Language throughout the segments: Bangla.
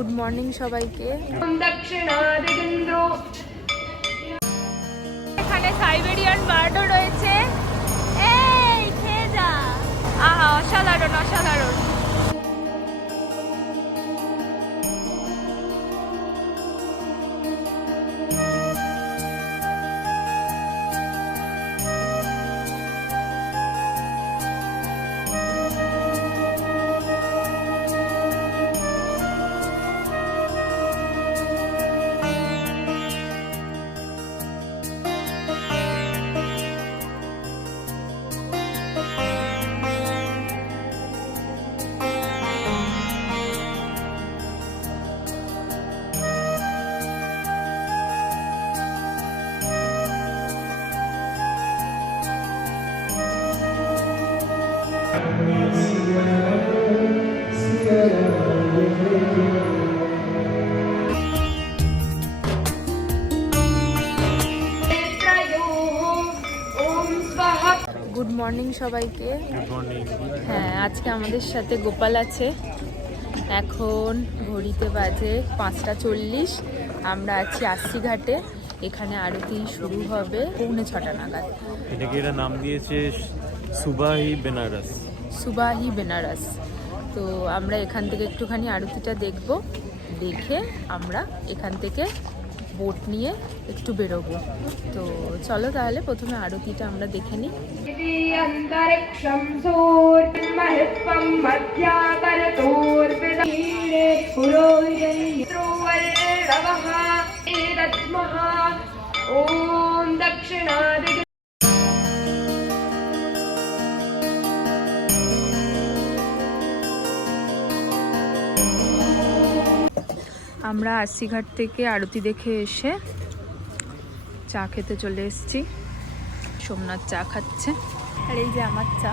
গুড মর্নিং সবাইকে। এখানে সাইবেরিয়ান বার্ডও রয়েছে। এই খেয়ে যা, আহা অসাধারণ অসাধারণ। গুড মর্নিং সবাইকে। হ্যাঁ, আজকে আমাদের সাথে গোপাল আছে। এখন ঘড়িতে বাজে 5:40। আমরা আছি আশি ঘাটে। এখানে আরতি শুরু হবে 6:45 নাগাদ। এটাকে এরা নাম দিয়েছে সুবাহি বেনারস। সুবাহি বেনারস। তো আমরা এখান থেকে একটুখানি আরতিটা দেখব, দেখে আমরা এখান থেকে বোট নিয়ে একটু বেরোবো। তো চলো তাহলে প্রথমে আরতিটা আমরা দেখে নিই। আমরা আরসিঘাট থেকে আরতি দেখে এসে চা খেতে চলে এসেছি। সোমনাথ চা খাচ্ছে, আর এই যে আমার চা।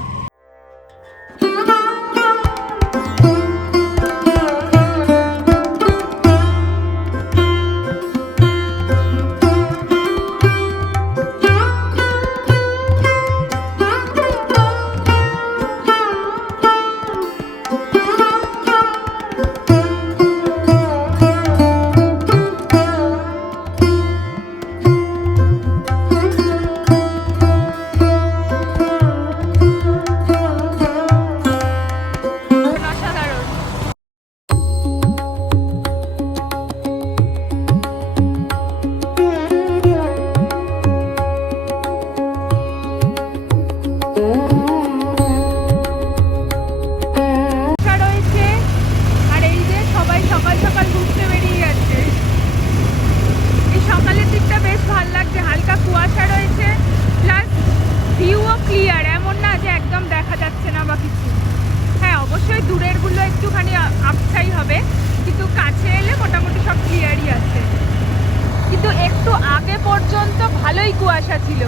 পর্যন্ত ভালোই কুয়াশা ছিল,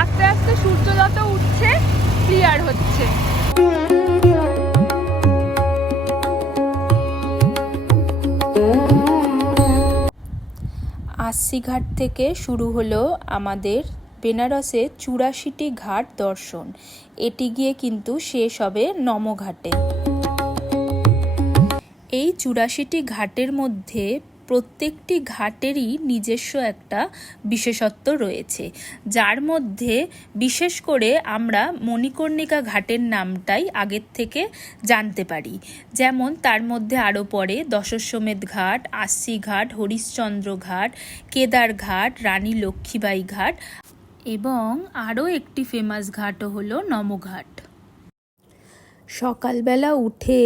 আস্তে আস্তে সূর্য যত উঠছে ক্লিয়ার হচ্ছে। আশি ঘাট থেকে শুরু হলো আমাদের বেনারসে 84টি ঘাট দর্শন। এটি গিয়ে কিন্তু শেষ হবে নমঘাটে। এই 84টি ঘাটের মধ্যে প্রত্যেকটি ঘাটেরই নিজস্ব একটা বিশেষত্ব রয়েছে, যার মধ্যে বিশেষ করে আমরা মণিকর্ণিকা ঘাটের নামটাই আগের থেকে জানতে পারি। যেমন তার মধ্যে আরও পড়ে দশশ্বমেধ ঘাট, আশি ঘাট, হরিশ্চন্দ্র ঘাট, কেদার ঘাট, রানী লক্ষ্মীবাই ঘাট এবং আরও একটি ফেমাস ঘাটও হলো নমঘাট। সকালবেলা উঠে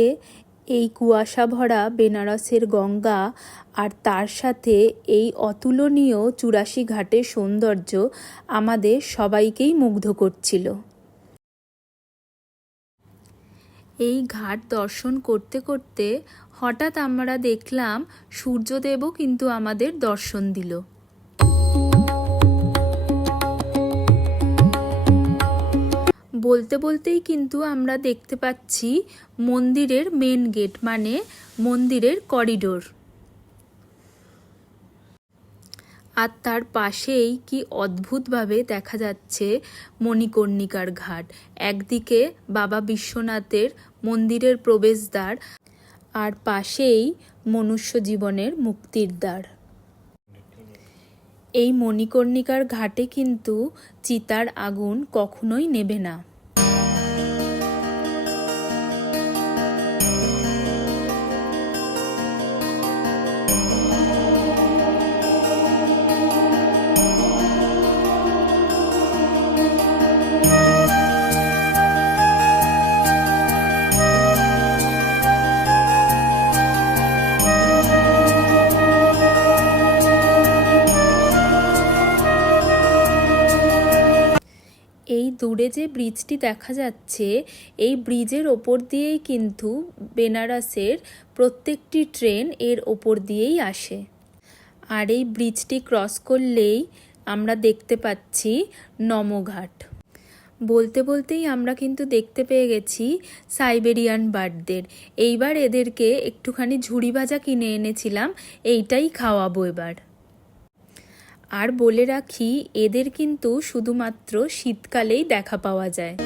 এই কুয়াশা ভরা বেনারসের গঙ্গা আর তার সাথে এই অতুলনীয় 84 ঘাটের সৌন্দর্য আমাদের সবাইকেই মুগ্ধ করছিল। এই ঘাট দর্শন করতে করতে হঠাৎ আমরা দেখলাম সূর্যদেবও কিন্তু আমাদের দর্শন দিল। বলতে বলতেই কিন্তু আমরা দেখতে পাচ্ছি মন্দিরের মেন গেট, মানে মন্দিরের করিডোর। আর তার পাশেই কি অদ্ভুতভাবে দেখা যাচ্ছে মণিকর্ণিকার ঘাট। একদিকে বাবা বিশ্বনাথের মন্দিরের প্রবেশদ্বার, আর পাশেই মনুষ্য জীবনের মুক্তির দ্বার। এই মণিকর্ণিকার ঘাটে কিন্তু চিতার আগুন কখনোই নেবে না। এই দূরে যে ব্রিজটি দেখা যাচ্ছে, এই ব্রিজের ওপর দিয়েই কিন্তু বেনারসের প্রত্যেকটি ট্রেন এর ওপর দিয়েই আসে। আর এই ব্রিজটি ক্রস করলেই আমরা দেখতে পাচ্ছি নমঘাট। বলতে বলতেই আমরা কিন্তু দেখতে পেয়ে গেছি সাইবেরিয়ান বার্ডদের। এইবার এদেরকে একটুখানি ঝুড়ি ভাজা কিনে এনেছিলাম, এইটাই খাওয়াবো এবার। আর বলে রাখি, এদের কিন্তু শুধুমাত্র শীতকালেই দেখা পাওয়া যায়।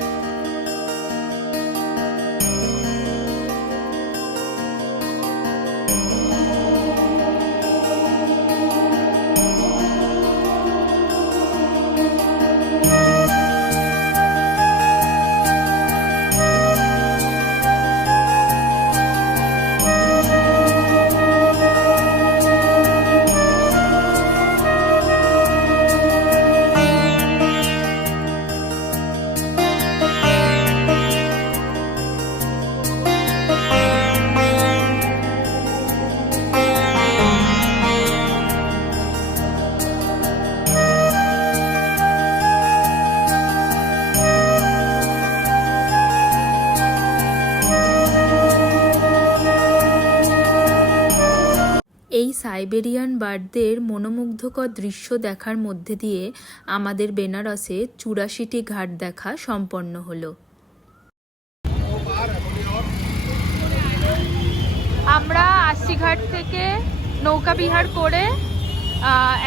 এই সাইবেরিয়ান বার্ডদের মনোমুগ্ধকর দৃশ্য দেখার মধ্যে দিয়ে আমাদের বেনারসে 84টি ঘাট দেখা সম্পন্ন হলো। আমরা আশিঘাট থেকে নৌকা বিহার করে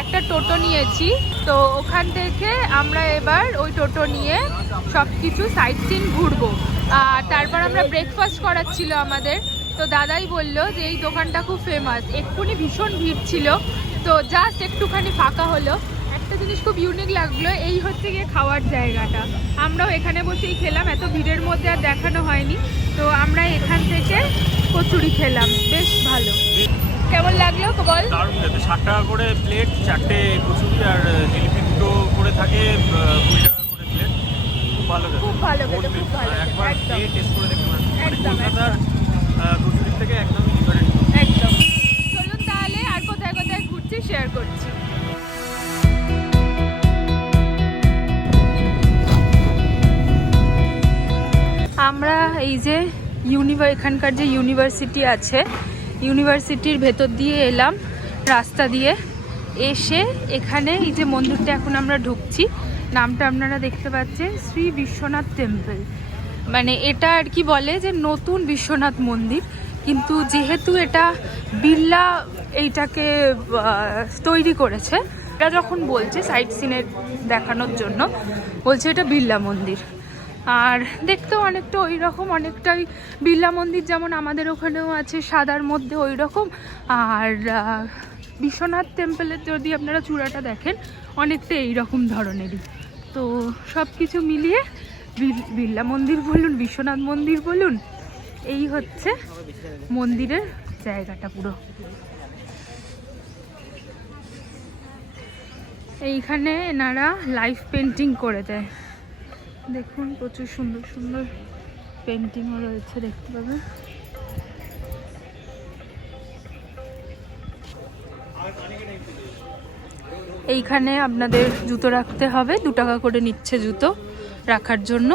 একটা টোটো নিয়েছি। তো ওখান থেকে আমরা এবার ওই টোটো নিয়ে সব কিছু সাইট সিন ঘুরবো। আর তারপর আমরা ব্রেকফাস্ট করাচ্ছিল আমাদের। তো দাদাই বলল যে এই দোকানটা খুব ফেমাস। এক্ষুনি ভীষণ ভিড় ছিল, তো জাস্ট একটুখানি ফাঁকা হলো। একটা জিনিস খুব ইউনিক লাগলো, এই হচ্ছে গিয়ে খাওয়ার জায়গাটা। আমরাও এখানে বসেই খেলাম, এত ভিড়ের মধ্যে আর দেখানো হয়নি। তো আমরা এখান থেকে কচুরি খেলাম, বেশ ভালো। কেমন লাগলো বল? দারুণ খেতে। 60 টাকা করে প্লেট, 4টে কচুরি আর জিলিপি দুটো করে থাকে 20 টাকা করে প্লেট। খুব ভালো খেতে, খুব ভালো খেতে, খুব ভালো। একবার একদম টেস্ট করে দেখতে পারেন। একদম কলকাতার কচুরির থেকে একদমই ডিফারেন্ট। একদম। চলুন তাহলে আর কোথায় কোথায় ঘুরছি শেয়ার করছি। আমরা এই যে এখানকার যে ইউনিভার্সিটি আছে, ইউনিভার্সিটির ভেতর দিয়ে এলাম রাস্তা দিয়ে। এসে এখানে এই যে মন্দিরটা এখন আমরা ঢুকছি, নামটা আপনারা দেখতে পাচ্ছেন, শ্রী বিশ্বনাথ টেম্পল। মানে এটা আর কি বলে যে নতুন বিশ্বনাথ মন্দির, কিন্তু যেহেতু এটা বিড়লা এইটাকে তৈরি করেছে, এটা যখন বলছে সাইট সিনের দেখানোর জন্য, বলছে এটা বিড়লা মন্দির। আর দেখতেও অনেকটা ওই রকম, অনেকটাই বিড়লা মন্দির যেমন আমাদের ওখানেও আছে সাদার মধ্যে ওই রকম। আর বিশ্বনাথ টেম্পলের যদি আপনারা চূড়াটা দেখেন, অনেকটা এইরকম ধরনেরই। তো সব কিছু মিলিয়ে বিড়লা মন্দির বলুন, বিশ্বনাথ মন্দির বলুন, এই হচ্ছে মন্দিরের জায়গাটা পুরো। এইখানে এনারা লাইভ পেন্টিং করে দেয়, দেখুন প্রচুর সুন্দর সুন্দর পেন্টিংও রয়েছে, দেখতে পাবেন। এইখানে আপনাদের জুতো রাখতে হবে, 2 টাকা করে নিচ্ছে জুতো রাখার জন্য।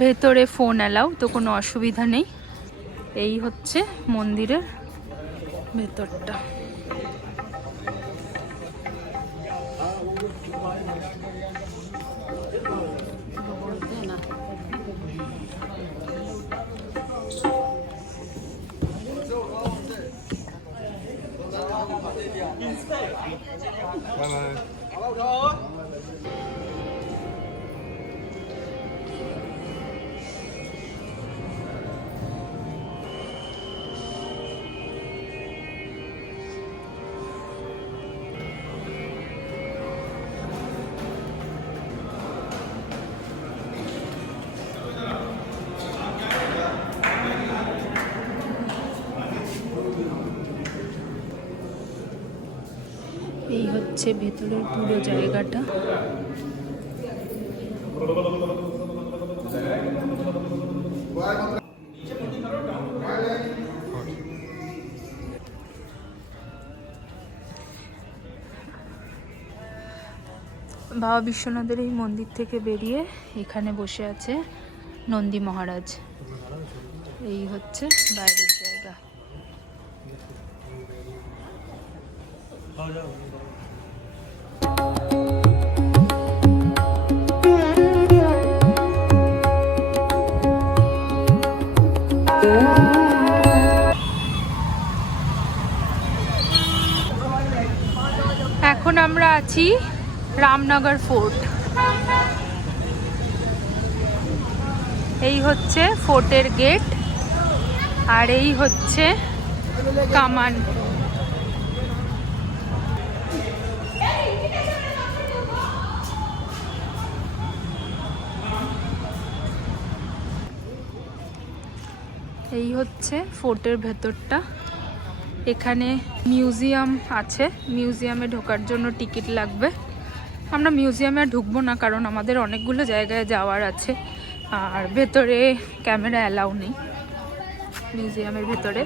ভেতরে ফোন অ্যালাউ, তো কোনো অসুবিধা নেই। এই হচ্ছে মন্দিরের ভেতরটা। এই হচ্ছে ভেতরের পুরো জায়গাটা। বাবা বিশ্বনাথের এই মন্দির থেকে বেরিয়ে এখানে বসে আছে নন্দী মহারাজ। এই হচ্ছে বাইরের জায়গা। এখন আমরা আছি রামনগর ফোর্ট। এই হচ্ছে ফোর্টের গেট, আর এই হচ্ছে কামান। এই হচ্ছে ফোর্টের ভেতরটা। এখানে মিউজিয়াম আছে, মিউজিয়ামে ঢোকার জন্য টিকিট লাগবে। আমরা মিউজিয়ামে আর ঢুকবো না, কারণ আমাদের অনেকগুলো জায়গায় যাওয়ার আছে, আর ভেতরে ক্যামেরা অ্যালাউ নেই মিউজিয়ামের ভেতরে।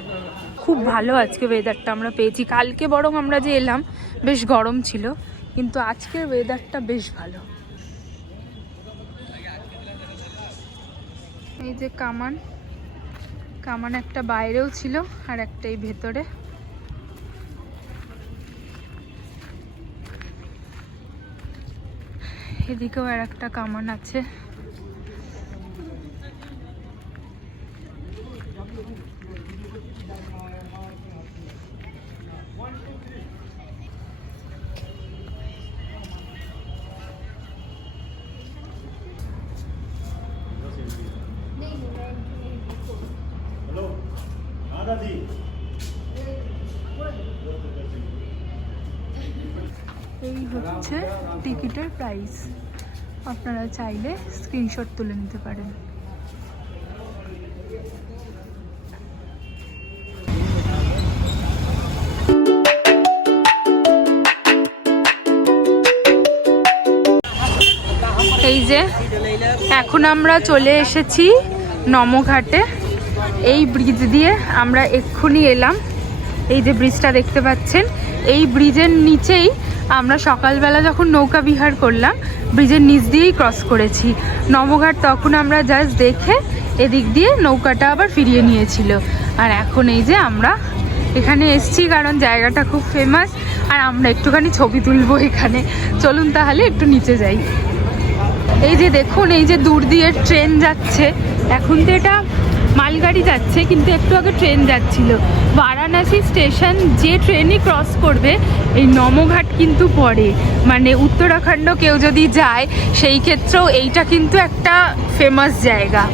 খুব ভালো আজকে ওয়েদারটা আমরা পেয়েছি। কালকে বরং আমরা যে এলাম বেশ গরম ছিল, কিন্তু আজকের ওয়েদারটা বেশ ভালো। এই যে কামান, কামান একটা বাইরেও ছিল আর একটা এই ভেতরে। এদিকেও আর একটা কামান আছে। এই হচ্ছে টিকিটের প্রাইস, আপনারা চাইলে স্ক্রিনশট তুলে নিতে পারেন। এই যে এখন আমরা চলে এসেছি নমঘাটে। এই ব্রিজ দিয়ে আমরা এক্ষুনি এলাম। এই যে ব্রিজটা দেখতে পাচ্ছেন, এই ব্রিজের নিচেই আমরা সকালবেলা যখন নৌকা বিহার করলাম ব্রিজের নিচ দিয়েই ক্রস করেছি নমঘাট। তখন আমরা জাস্ট দেখে এদিক দিয়ে নৌকাটা আবার ফিরিয়ে নিয়েছিল। আর এখন এই যে আমরা এখানে এসছি, কারণ জায়গাটা খুব ফেমাস, আর আমরা একটুখানি ছবি তুলবো এখানে। চলুন তাহলে একটু নিচে যাই। এই যে দেখুন, এই যে দূর দিয়ে ট্রেন যাচ্ছে। এখন তো এটা মালগাড়ি যাচ্ছে, কিন্তু একটু আগে ট্রেন যাচ্ছিল। বারাণসী স্টেশন যে ট্রেনই ক্রস করবে এই নমঘাট কিন্তু পড়ে। মানে উত্তরাখণ্ড কেউ যদি যায় সেই ক্ষেত্রেও এইটা কিন্তু একটা ফেমাস জায়গা।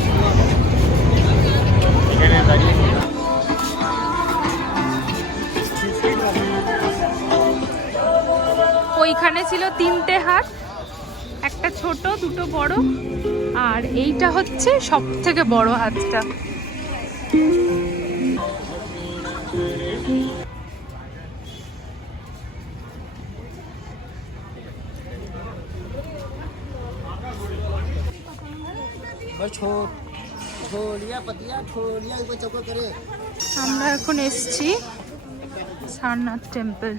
ওইখানে ছিল 3টে হাত, একটা ছোট, দুটো বড়, আর এইটা হচ্ছে সব থেকে বড় হাতটা। আমরা এখন এসছি সারনাথ টেম্পল।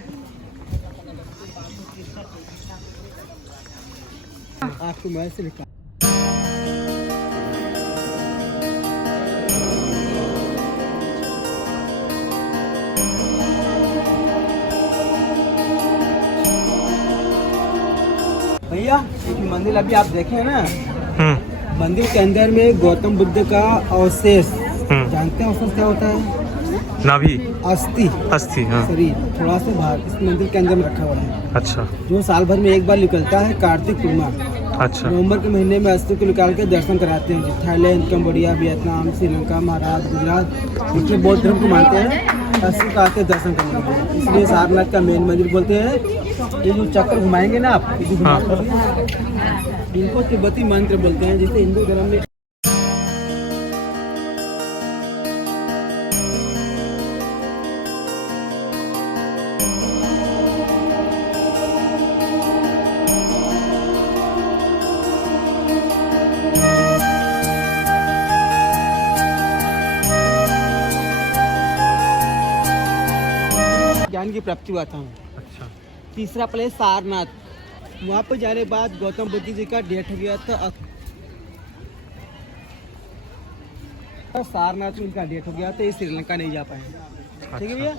भैया एक मंदिर अभी आप देखे ना, मंदिर के अंदर में गौतम बुद्ध का अवशेष, जानते हैं अवशेष क्या होता है? नाभि, अस्थि, अस्थि, हाँ। शरीर थोड़ा सा बाहर इस मंदिर के अंदर में रखा हुआ है, अच्छा जो साल भर में एक बार निकलता है। कार्तिक पूर्णिमा, अच्छा। नवंबर के महीने में अस्थि को निकाल के दर्शन कराते हैं। Thailand, Cambodia, Vietnam, Sri Lanka, Maharashtra, Gujarat, जितने बौद्ध धर्म को मानते हैं अस्थि का आते दर्शन करने के लिए। इसलिए सारनाथ का मेन मंदिर बोलते हैं। ये जो चक्र घुमाएंगे ना आप, इनको तिब्बती मंत्र बोलते हैं, जिसे हिंदू धर्म में ज्ञान की प्राप्ति हुआ था। अच्छा। तीसरा प्लेस सारनाथ, वहाँ पर जाने के बाद गौतम बुद्ध जी का डेथ हो गया था। सारनाथ में इनका डेथ हो गया था, ये श्रीलंका नहीं जा पाए। ठीक है भैया।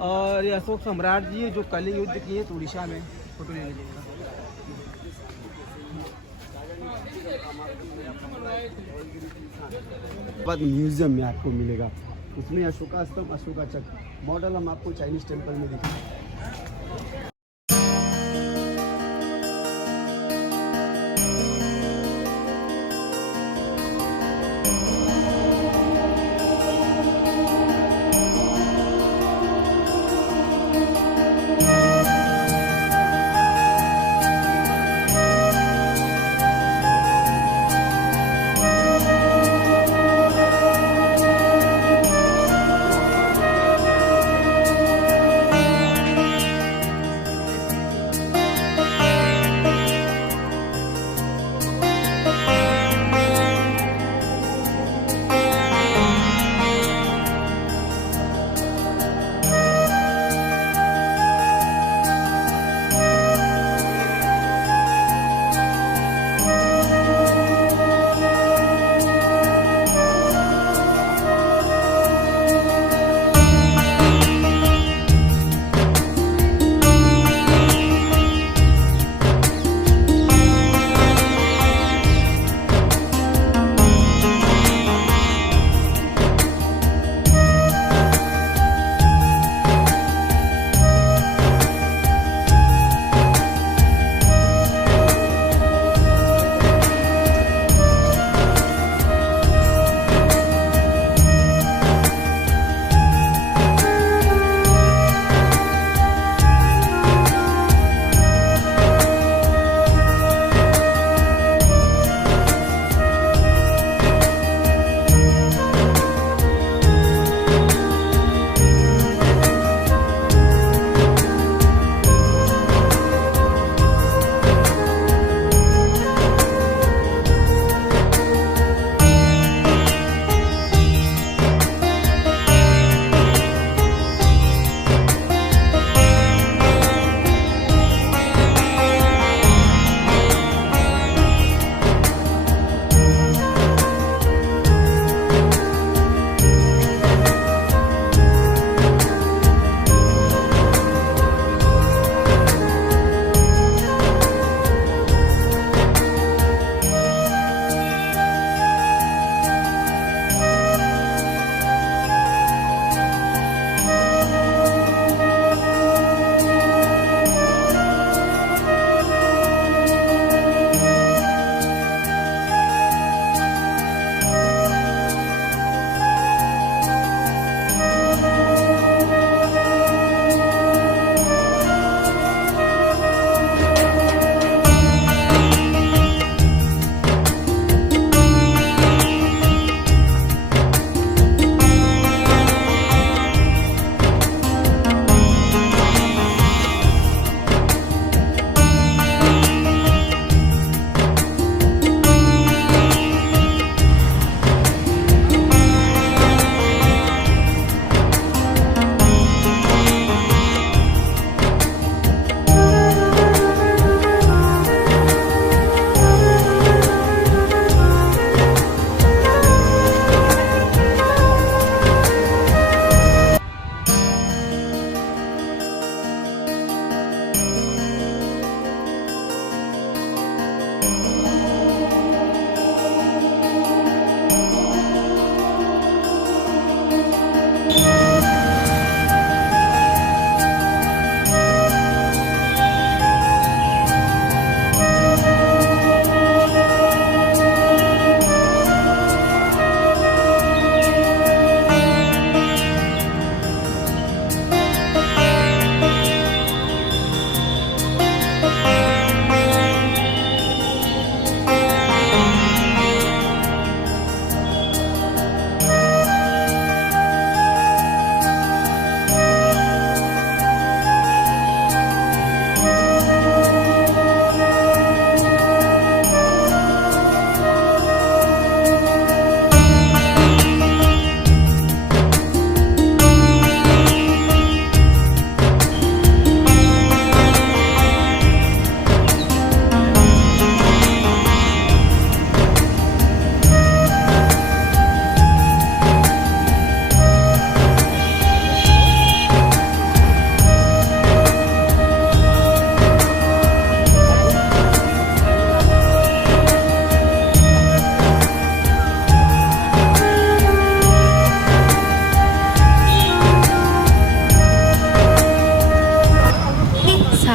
और ये अशोक सम्राट जी जो कलिंग युद्ध किए तो उड़ीसा में, फोटो ले लीजिएगा। बाद म्यूजियम में आपको मिलेगा, उसमें अशोका स्तंभ, अशोका चक्र मॉडल हम आपको चाइनीज टेम्पल में दिखाएंगे।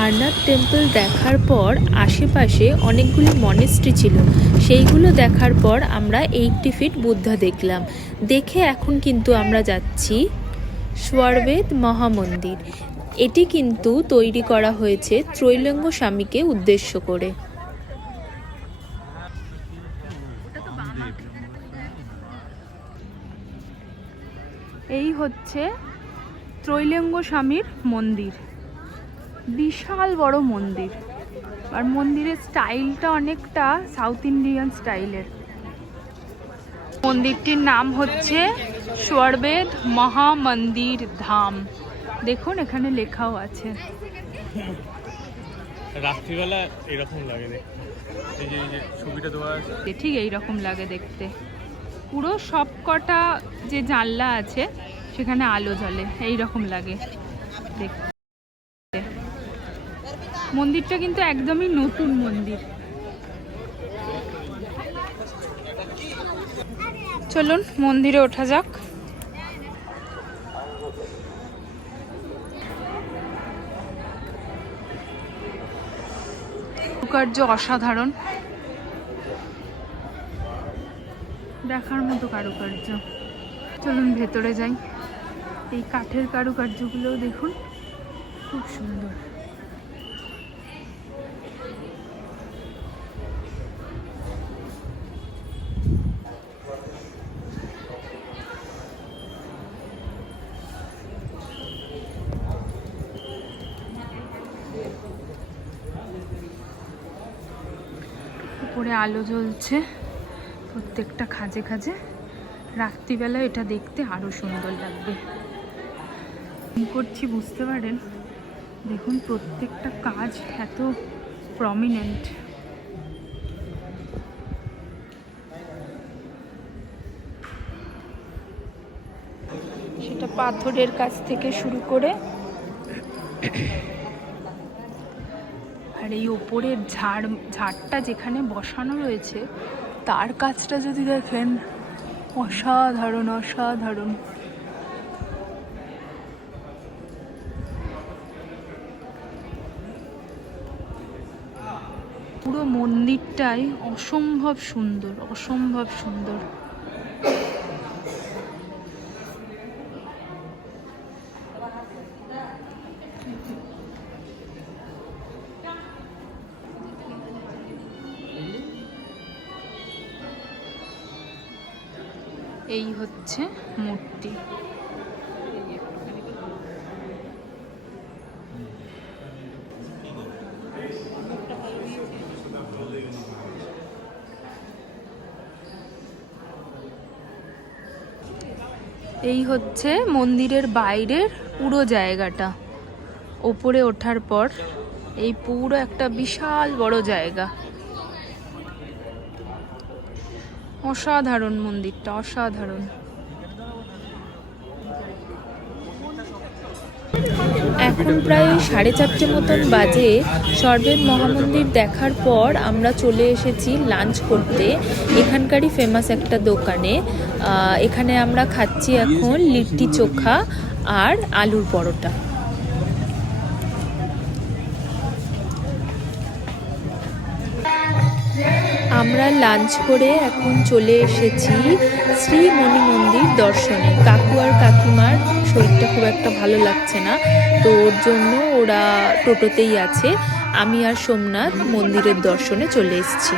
সারনাথ টেম্পল দেখার পর আশেপাশে অনেকগুলি মনেস্ট্রি ছিল, সেইগুলো দেখার পর আমরা 80 ফিট বুদ্ধা দেখলাম। দেখে এখন কিন্তু আমরা যাচ্ছি স্বরবেদ মহামন্দির। এটি কিন্তু তৈরি করা হয়েছে ত্রৈলঙ্গ স্বামীকে উদ্দেশ্য করে। এই হচ্ছে ত্রৈলঙ্গ স্বামীর মন্দির, বিশাল বড় মন্দির, আর মন্দিরের স্টাইলটা অনেকটা সাউথ ইন্ডিয়ান স্টাইলের। মন্দিরটির নাম হচ্ছে স্বরবেদ মহামন্দির ধাম। দেখুন এখানে লেখাও আছে। রাত্রিবেলা এরকম লাগে দেখতে, এই যে ছবিটা দেওয়া আছে ঠিক এইরকম লাগে দেখতে। পুরো সবকটা যে জানলা আছে সেখানে আলো জ্বলে, এইরকম লাগে দেখতে। মন্দিরটা কিন্তু একদমই নতুন মন্দির। চলুন মন্দিরে ওঠা যাক। কারুকার্য অসাধারণ, দেখার মতো কারুকার্য। চলুন ভেতরে যাই। এই কাঠের কারুকার্যগুলো দেখুন, খুব সুন্দর। উপরে আলো জ্বলছে প্রত্যেকটা খাঁজে খাঁজে। রাত্রিবেলা এটা দেখতে আরো সুন্দর লাগবে। কি করছি বুঝতে পারেন? দেখুন প্রত্যেকটা কাজ এত প্রমিনেন্ট। সেটা পাথরের কাজ থেকে শুরু করে, আর এই ওপরের ঝাড়টা যেখানে বসানো রয়েছে তার কাজটা যদি দেখেন, অসাধারণ অসাধারণ। পুরো মন্দিরটাই অসম্ভব সুন্দর, অসম্ভব সুন্দর। এই হচ্ছে মূর্তি। এই হচ্ছে মন্দিরের বাইরের পুরো জায়গাটা। ওপরে ওঠার পর এই পুরো একটা বিশাল বড় জায়গা। অসাধারণ মন্দিরটা, অসাধারণ। এখন প্রায় 4:30 মতন বাজে। স্বরবেদ মহামন্দির দেখার পর আমরা চলে এসেছি লাঞ্চ করতে এখানকারই ফেমাস একটা দোকানে। এখানে আমরা খাচ্ছি এখন লিট্টি চোখা আর আলুর পরোটা। আমরা লাঞ্চ করে এখন চলে এসেছি শ্রী মণি মন্দির দর্শনে। কাকু আর কাকিমার শরীরটা খুব একটা ভালো লাগছে না, তো ওর জন্য ওরা টোটোতেই আছে। আমি আর সোমনাথ মন্দিরের দর্শনে চলে এসেছি।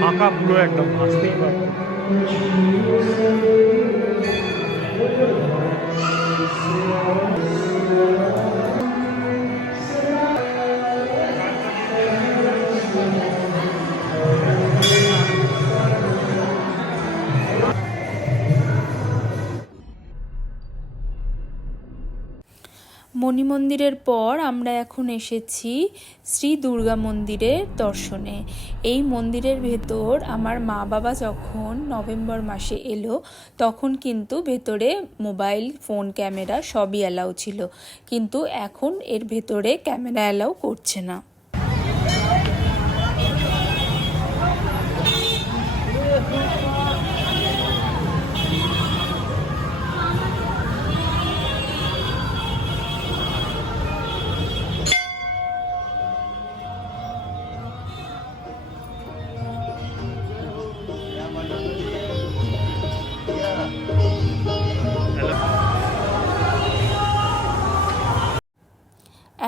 ফাঁকা পুরো একদম আসতেই পারবো। মণি মন্দিরের পর আমরা এখন এসেছি শ্রী দুর্গা মন্দিরের দর্শনে। এই মন্দিরের ভেতর আমার মা বাবা যখন নভেম্বর মাসে এলো তখন কিন্তু ভেতরে মোবাইল ফোন ক্যামেরা সবই অ্যালাউ ছিল, কিন্তু এখন এর ভেতরে ক্যামেরা অ্যালাউ করছে না।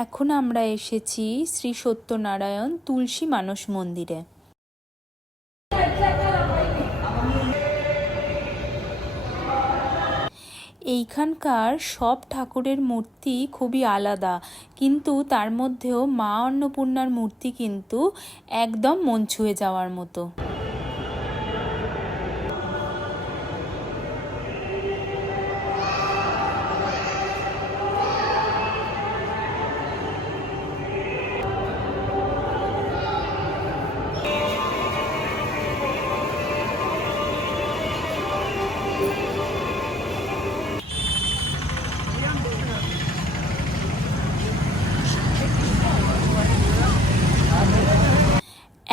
এখন আমরা এসেছি শ্রী সত্যনারায়ণ তুলসী মানস মন্দিরে। এইখানকার সব ঠাকুরের মূর্তি খুবই আলাদা, কিন্তু তার মধ্যেও মা অন্নপূর্ণার মূর্তি কিন্তু একদম মন ছুঁয়ে যাওয়ার মতো।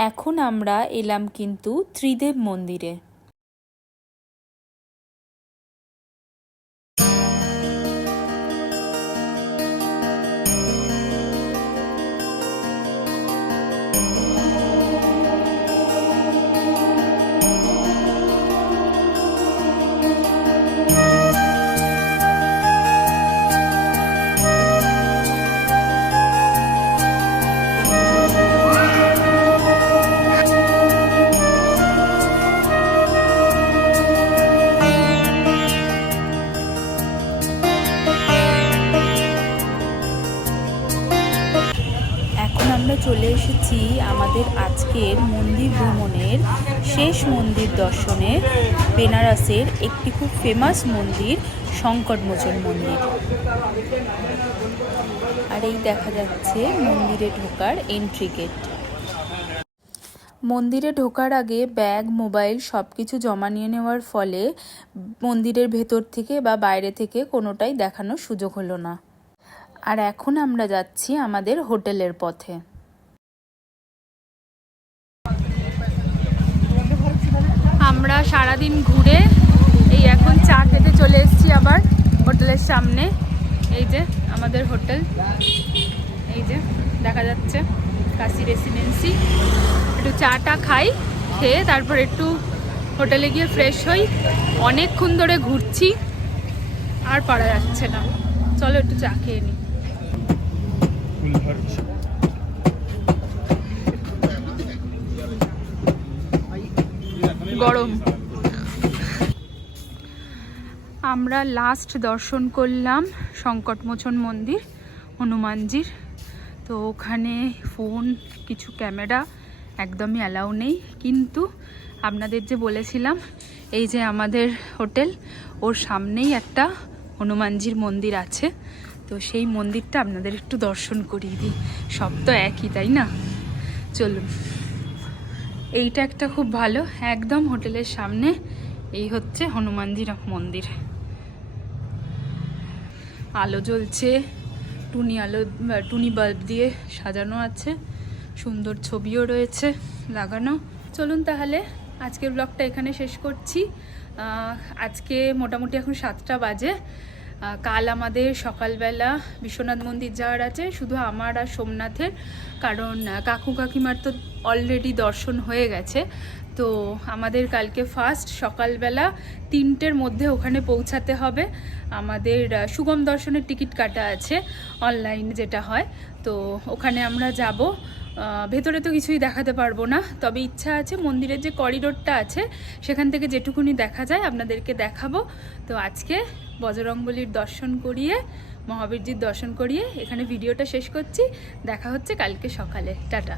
এখন আমরা এলাম কিন্তু ত্রিদেব মন্দিরে। আমরা চলে এসেছি আমাদের আজকের মন্দির ভ্রমণের শেষ মন্দির দর্শনে, বেনারসের একটি খুব ফেমাস মন্দির সংকটমোচন মন্দির। আর এই দেখা যাচ্ছে মন্দিরে ঢোকার এন্ট্রি গেট। মন্দিরে ঢোকার আগে ব্যাগ, মোবাইল সব কিছু জমা নিয়ে নেওয়ার ফলে মন্দিরের ভেতর থেকে বা বাইরে থেকে কোনোটাই দেখানোর সুযোগ হলো না। আর এখন আমরা যাচ্ছি আমাদের হোটেলের পথে। আমরা সারাদিন ঘুরে এই এখন চা খেতে চলে এসেছি আবার হোটেলের সামনে। এই যে আমাদের হোটেল, এই যে দেখা যাচ্ছে কাশি রেসিডেন্সি। একটু চাটা খাই, খেয়ে তারপর একটু হোটেলে গিয়ে ফ্রেশ হই। অনেকক্ষণ ধরে ঘুরছি, আর পারা যাচ্ছে না, চলো একটু চা খেয়ে নিই। গরম। আমরা লাস্ট দর্শন করলাম সংকটমোচন মন্দির, হনুমানজির। তো ওখানে ফোন, কিছু ক্যামেরা একদমই অ্যালাউ নেই, কিন্তু আপনাদের যে বলেছিলাম এই যে আমাদের হোটেল, ওর সামনেই একটা হনুমানজির মন্দির আছে। তো সেই মন্দিরটা আপনাদের একটু দর্শন করিয়ে দিই। সব তো একই, তাই না? চলুন। এইটা একটা খুব ভালো, একদম হোটেলের সামনে এই হচ্ছে হনুমানজির মন্দির। আলো জ্বলছে, টুনি বাল্ব দিয়ে সাজানো আছে। সুন্দর ছবিও রয়েছে লাগানো। চলুন তাহলে আজকের ব্লগটা এখানে শেষ করছি। আজকে মোটামুটি এখন 7টা বাজে। কাল আমাদের সকালবেলা বিশ্বনাথ মন্দির যাওয়ার আছে, শুধু আমার আর সোমনাথের, কারণ কাকু কাকিমার তো অলরেডি দর্শন হয়ে গেছে। তো আমাদের কালকে ফার্স্ট সকালবেলা 3টের মধ্যে ওখানে পৌঁছাতে হবে। আমাদের সুগম দর্শনের টিকিট কাটা আছে অনলাইন যেটা হয়, তো ওখানে আমরা যাব। ভেতরে তো কিছুই দেখাতে পারবো না, তবে ইচ্ছা আছে মন্দিরের যে করিডোরটা আছে সেখান থেকে যেটুকুনি দেখা যায় আপনাদেরকে দেখাবো। তো আজকে বজরংবলীর দর্শন করিয়ে, মহাবীরজির দর্শন করিয়ে এখানে ভিডিওটা শেষ করছি। দেখা হচ্ছে কালকে সকালে। টাটা।